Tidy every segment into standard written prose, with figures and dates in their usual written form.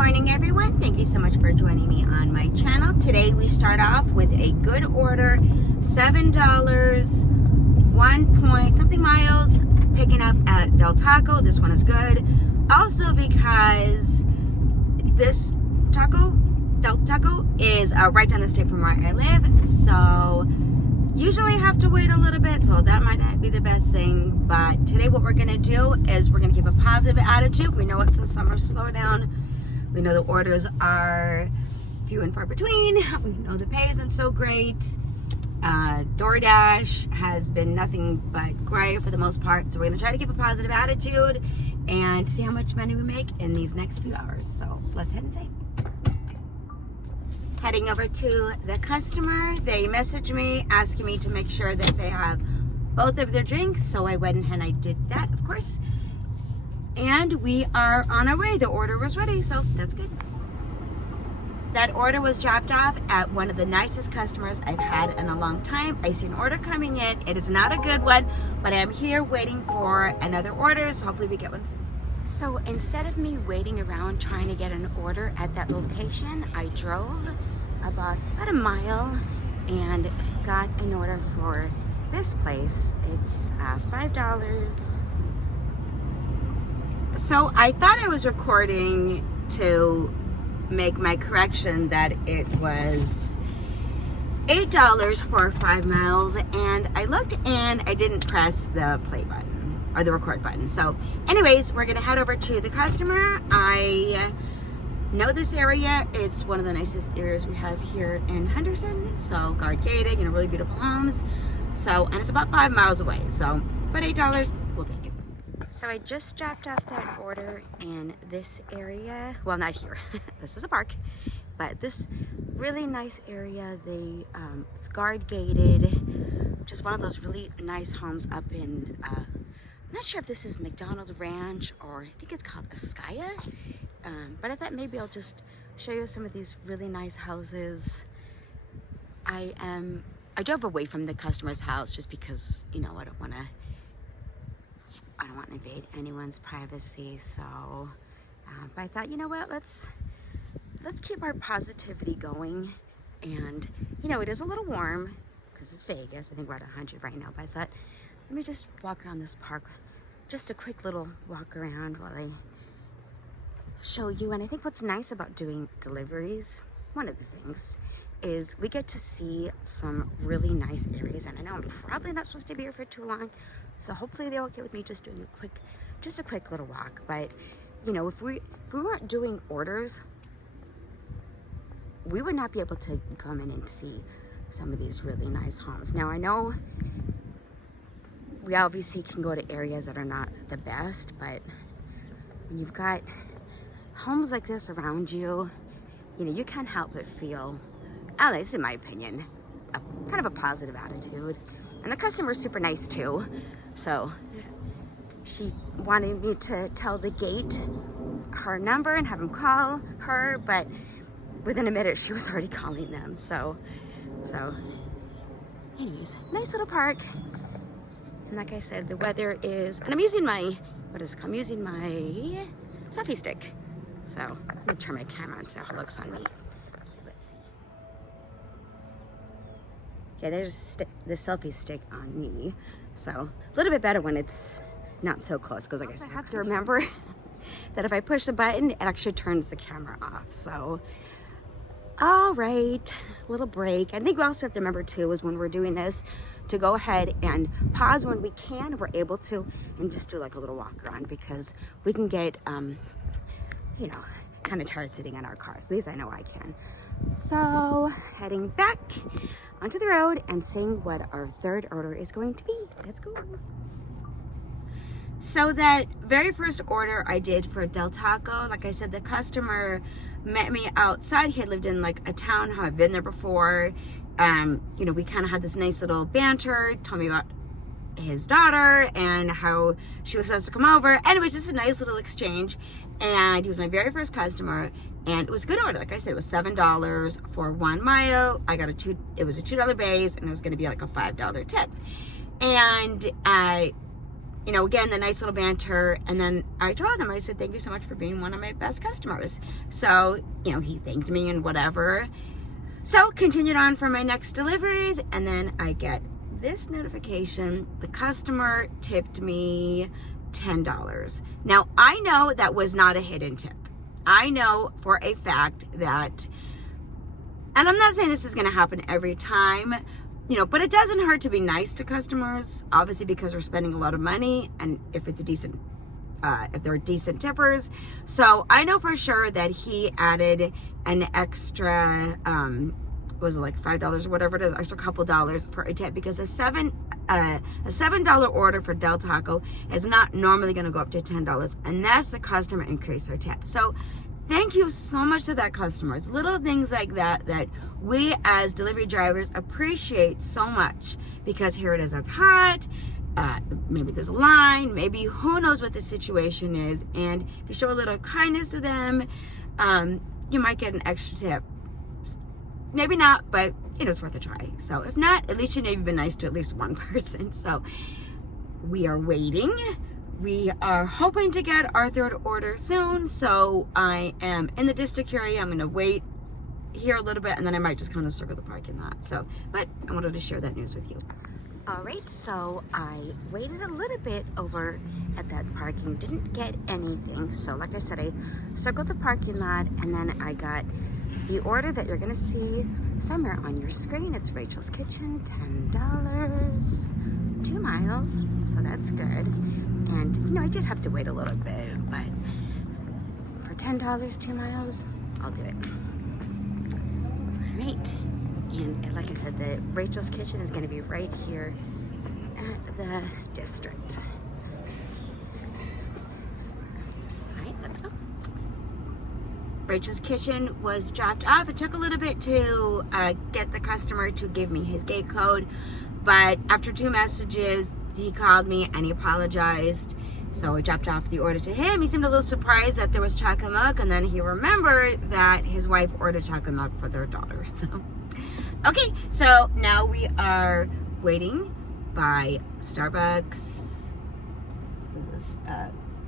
morning, everyone. Thank you so much for joining me on my channel. Today we start off with a good order, $7, 1 point something miles, picking up at Del Taco. This one is good. Also because this Del Taco is right down the street from where I live. So usually I have to wait a little bit, so that might not be the best thing. But today what we're gonna do is we're gonna keep a positive attitude. We know it's a summer slowdown. We know the orders are few and far between. We know the pay isn't so great. DoorDash has been nothing but great for the most part. So we're gonna try to keep a positive attitude and see how much money we make in these next few hours. So let's head and see. Heading over to the customer. They messaged me asking me to make sure that they have both of their drinks. So I went and I did that, of course. And we are on our way. The order was ready, so that's good. That order was dropped off at one of the nicest customers I've had in a long time. I see an order coming in. It is not a good one, but I'm here waiting for another order, so hopefully we get one soon. So instead of me waiting around trying to get an order at that location, I drove about a mile and got an order for this place. It's $5. So I thought I was recording to make my correction that it was $8 for 5 miles, and I looked and I didn't press the play button or the record button. So anyways, we're gonna head over to the customer. I know this area. It's one of the nicest areas we have here in Henderson. So guard gated, you know, really beautiful homes. So, and it's about 5 miles away. So, but $8, we'll take it. So I just dropped off that order in this area. Well, not here. This is a park, but this really nice area. It's guard gated. Just one of those really nice homes up in, I'm not sure if this is McDonald Ranch or I think it's called Askaya. But I thought maybe I'll just show you some of these really nice houses. I drove away from the customer's house just because, you know, I don't want to invade anyone's privacy. So, but I thought, you know what, let's keep our positivity going. And, you know, it is a little warm because it's Vegas. I think we're at 100 right now. But I thought, let me just walk around this park. Just a quick little walk around while I show you. And I think what's nice about doing deliveries, one of the things, is we get to see some really nice areas. And I know I'm probably not supposed to be here for too long, so hopefully they're okay with me just doing a quick little walk. But you know, if we weren't doing orders, we would not be able to come in and see some of these really nice homes. Now I know we obviously can go to areas that are not the best, but when you've got homes like this around you, you know, you can't help but feel, at least in my opinion, kind of a positive attitude. And the customer's super nice too. So she wanted me to tell the gate her number and have them call her, but within a minute she was already calling them. So anyways, nice little park. And like I said, the weather is, and I'm using my, I'm using my selfie stick. So I'm gonna turn my camera on so it looks on me. Let's see. Okay, there's the selfie stick on me. So a little bit better when it's not so close, because like I said, I have to remember that if I push the button, it actually turns the camera off. So, all right, little break. I think we also have to remember too, is when we're doing this, to go ahead and pause when we can, if we're able to, and just do like a little walk around, because we can get, you know, kind of tired sitting in our cars. At least I know I can. So heading back onto the road and seeing what our third order is going to be. Let's go. So that very first order I did for Del Taco, like I said, the customer met me outside. He had lived in like a town, how I've been there before. You know, we kind of had this nice little banter, told me about his daughter and how she was supposed to come over, and it was just a nice little exchange. And he was my very first customer, and it was a good order. Like I said, it was $7 for 1 mile. I got it was a $2 base, and it was going to be like a $5 tip. And you know, again, the nice little banter. And then I told him, I said, thank you so much for being one of my best customers. So, you know, he thanked me and whatever. So continued on for my next deliveries. And then I get this notification. The customer tipped me $10. Now, I know that was not a hidden tip. I know for a fact that, and I'm not saying this is going to happen every time, you know, but it doesn't hurt to be nice to customers, obviously, because they're spending a lot of money, and if it's a decent, if they're decent tippers. So I know for sure that he added an extra, was it like $5 or whatever it is, extra couple dollars for a tip, because a $7 order for Del Taco is not normally going to go up to $10 unless the customer increased their tip. So thank you so much to that customer. It's little things like that that we as delivery drivers appreciate so much, because here it is, it's hot, maybe there's a line, maybe who knows what the situation is, and if you show a little kindness to them, you might get an extra tip. Maybe not, but you know, it's worth a try. So if not, at least you know you've been nice to at least one person. So we are waiting. We are hoping to get our third order soon. So I am in the district area. I'm going to wait here a little bit, and then I might just kind of circle the parking lot. So, but I wanted to share that news with you. All right, so I waited a little bit over at that parking, didn't get anything. So like I said, I circled the parking lot, and then I got the order that you're gonna see somewhere on your screen. It's Rachel's Kitchen, $10, 2 miles, so that's good. And you know, I did have to wait a little bit, but for $10, 2 miles, I'll do it. All right, and like I said, the Rachel's Kitchen is gonna be right here at the district. All right, let's go. Rachel's Kitchen was dropped off. It took a little bit to get the customer to give me his gate code, but after 2 messages, he called me and he apologized. So I dropped off the order to him. He seemed a little surprised that there was chocolate milk, and then he remembered that his wife ordered chocolate milk for their daughter. So, okay, so now we are waiting by Starbucks. What is this?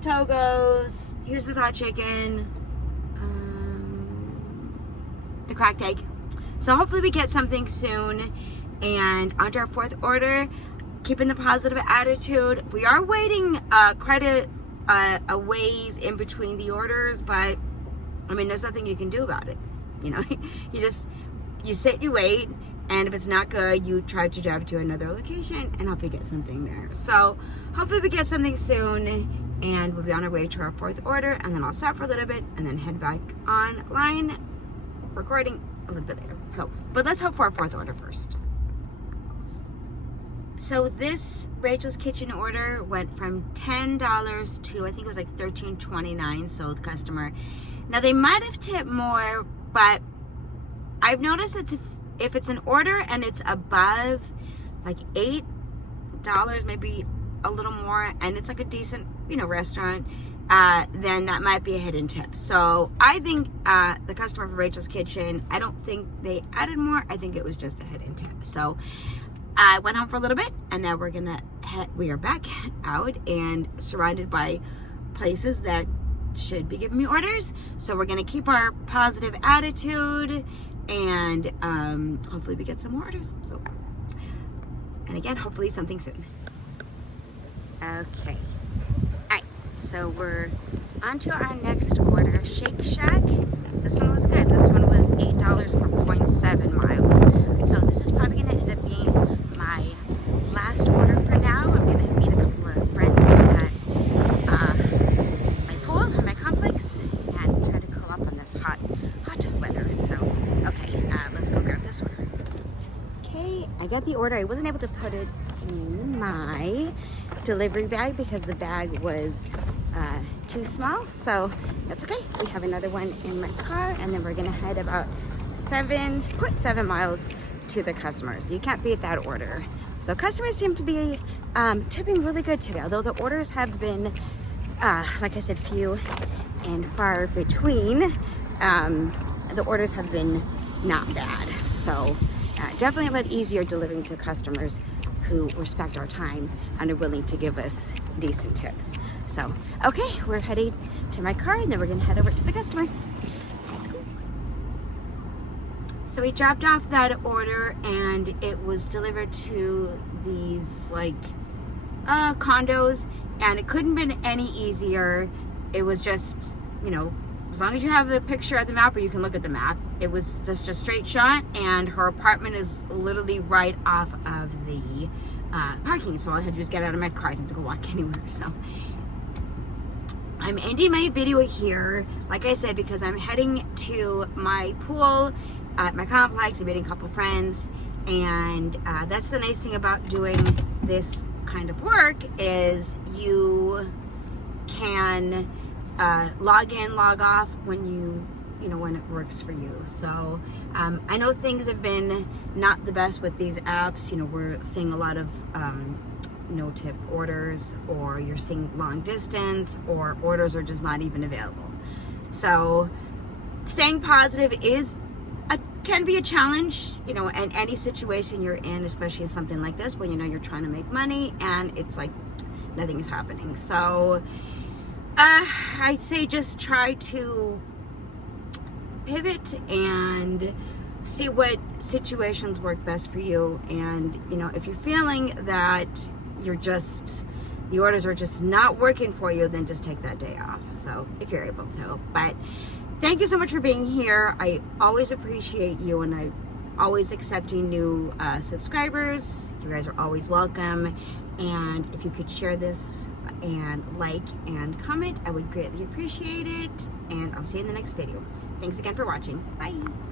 Togo's. Here's this hot chicken. The cracked egg. So hopefully we get something soon. And onto our fourth order, keeping the positive attitude. We are waiting quite a ways in between the orders, but I mean, there's nothing you can do about it. You know, you sit, you wait, and if it's not good, you try to drive to another location and hopefully get something there. So hopefully we get something soon, and we'll be on our way to our fourth order, and then I'll stop for a little bit and then head back online, recording a little bit later. So, but let's hope for our fourth order first. So this Rachel's Kitchen order went from $10 to, I think it was like $13.29. So the customer, now they might have tipped more, but I've noticed that if it's an order and it's above like $8, maybe a little more, and it's like a decent, you know, restaurant, then that might be a hidden tip. So I think the customer for Rachel's Kitchen, I don't think they added more. I think it was just a hidden tip. So I went home for a little bit, and now we are back out and surrounded by places that should be giving me orders. So we're gonna keep our positive attitude, and hopefully we get some more orders. So, and again, hopefully something soon. Okay. So we're on to our next order, Shake Shack. This one was good. This one was $8 for 0.7 miles. So this is probably going to end up being my last order for now. I'm going to meet a couple of friends at my pool in my complex and try to cool up on this hot weather. So, okay, let's go grab this order. Okay, I got the order. I wasn't able to put it in my delivery bag because the bag was too small, so that's okay. We have another one in my car, and then we're gonna head about 7.7 miles to the customer. So you can't beat that order. So customers seem to be tipping really good today, although the orders have been like I said, few and far between. The orders have been not bad, so definitely a lot easier delivering to customers who respect our time and are willing to give us decent tips. So, okay, we're heading to my car and then we're gonna head over to the customer. Let's go. So we dropped off that order and it was delivered to these like condos, and it couldn't have been any easier. It was just, you know, as long as you have the picture of the map or you can look at the map, it was just a straight shot, and her apartment is literally right off of the parking. So all I had to do was get out of my car. I didn't have to go walk anywhere. So I'm ending my video here, like I said, because I'm heading to my pool at my complex. I'm meeting a couple friends, and that's the nice thing about doing this kind of work is you can log in, log off when you know, when it works for you. So I know things have been not the best with these apps. You know, we're seeing a lot of no tip orders, or you're seeing long distance, or orders are just not even available. So staying positive can be a challenge, you know, in any situation you're in, especially in something like this when you know you're trying to make money and it's like nothing's happening. So I'd say just try to pivot and see what situations work best for you. And, you know, if you're feeling that the orders are just not working for you, then just take that day off. So if you're able to. But thank you so much for being here. I always appreciate you, and I'm always accepting new subscribers. You guys are always welcome. And if you could share this and like and comment, I would greatly appreciate it. And I'll see you in the next video. Thanks again for watching. Bye.